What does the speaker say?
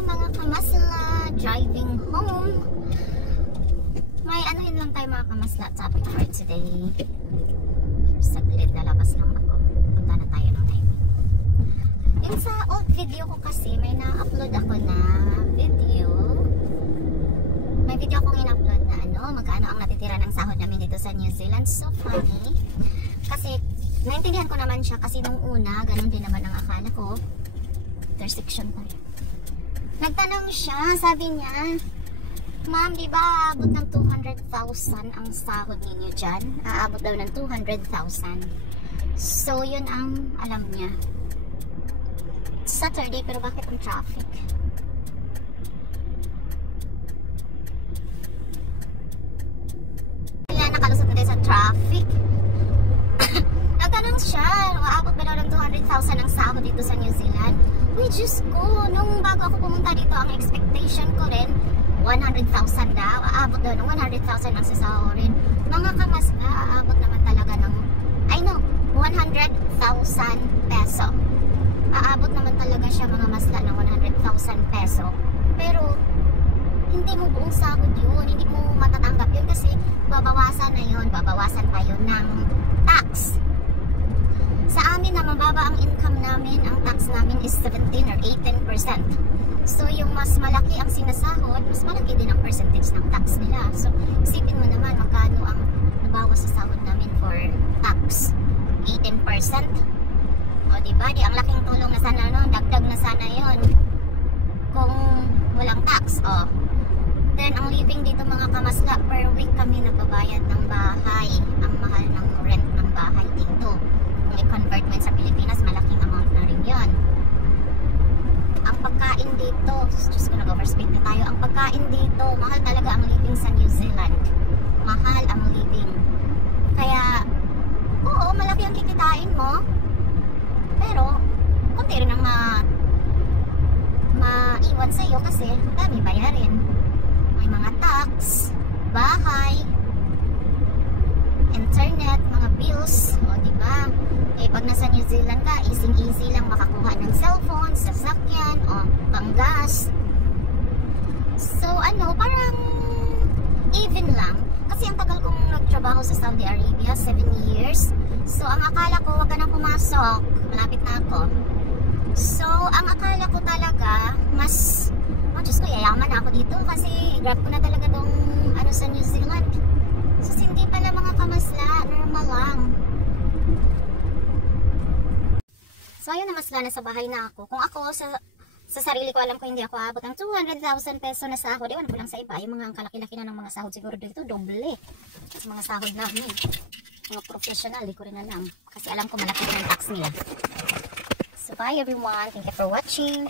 mga kamasla, driving home. May anuhin lang tayo mga kamasla, topic for today. Saglit, lalabas lang ako. Punta na tayo ng time. Yung sa old video ko kasi, may na-upload ako na video. May video akong in-upload na magkano ang natitira ng sahod namin dito sa New Zealand. So funny. Kasi, naintindihan ko naman siya kasi nung una, ganun din naman ang akala ko. Intersection tayo. Nagtanong siya, sabi niya, ma'am, di ba aabot ng 200,000 ang sahod ninyo dyan? Aabot daw ng 200,000. So, yun ang alam niya. Saturday, pero bakit ang traffic? Kaya nakalusot na tayo sa traffic. Nagtanong siya, aabot ba daw ng 200,000 ang sahod dito sa New Zealand? Uy, Diyos ko, nung bago ako pumunta dito, ang expectation ko rin, 100,000 daw. Aabot daw ng 100,000 ang sasahurin. Mga kamasla, aabot naman talaga ng, 100,000 peso. Aabot naman talaga siya mga masla ng 100,000 peso. Pero, hindi mo buong sahod yun. Hindi mo matatanggap yun kasi babawasan na yun. Babawasan pa yun ng tax. Sa amin na mababa ang income namin, ang tax namin is 17 or 18%. So yung mas malaki ang sinasahod, mas malaki din ang percentage ng tax nila. So isipin mo naman magkano ang nabawas sa sahod namin for tax. 18%. O diba, di ang laking tulong na sana dagdag na sana yon kung walang tax. O then ang living dito mga kamasla, per week kami nagbabayad ng bahay. Ang mahal ng rent ng bahay dito. Kung i-convert mo sa Pilipinas, malaking amount na rin yun. Ang pagkain dito, just ko nag-overspeed na tayo, ang pagkain dito, mahal talaga ang living sa New Zealand. Mahal ang living. Kaya, oo, malaki ang kikitain mo, pero, konti rin ang maiwan sa'yo kasi dami bayarin. May mga tax, bahay, internet, mga bills, o diba? Eh, pag nasa New Zealand ka, easy lang makakuha ng cellphone, sasakyan, o panggas. So, parang even lang. Kasi ang tagal kong nagtrabaho sa Saudi Arabia, 7 years. So, ang akala ko, wag ka nang pumasok. Malapit na ako. So, ang akala ko talaga, mas, Diyos ko, yayaman na ako dito kasi grab ko na talaga tong, sa New Zealand. So, hindi pala mga kamasla, normal lang. So, ayun na masla, nasa bahay na ako. Kung ako, sa sarili ko, alam ko hindi ako abot ng 200,000 peso na sahod. Ewan ko lang sa iba. Yung mga kalaki-laki na ng mga sahod siguro dito, doble. Sa mga sahod namin. Mga professional, di ko rin alam. Kasi alam ko malaki din ang tax nila. So, bye everyone. Thank you for watching.